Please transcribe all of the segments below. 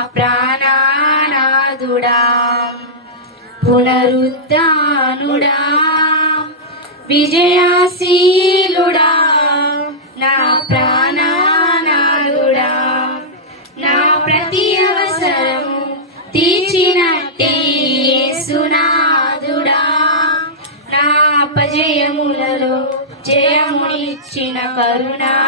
ప్రాణానాదుడా. పునరుద్ధానుడా. విజయాశీలుడా. నా ప్రాణానాదుడా. నా ప్రతి అవసరము తీర్చినట్టే సునాదుడా నా అపజయములలో జయమునిచ్చిన కరుణా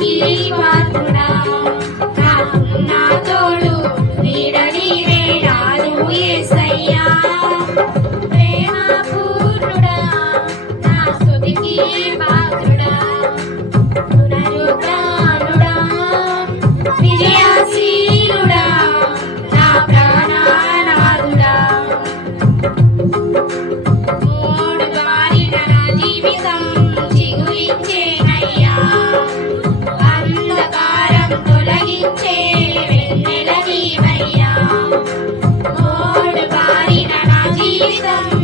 গিয়েই Freedom.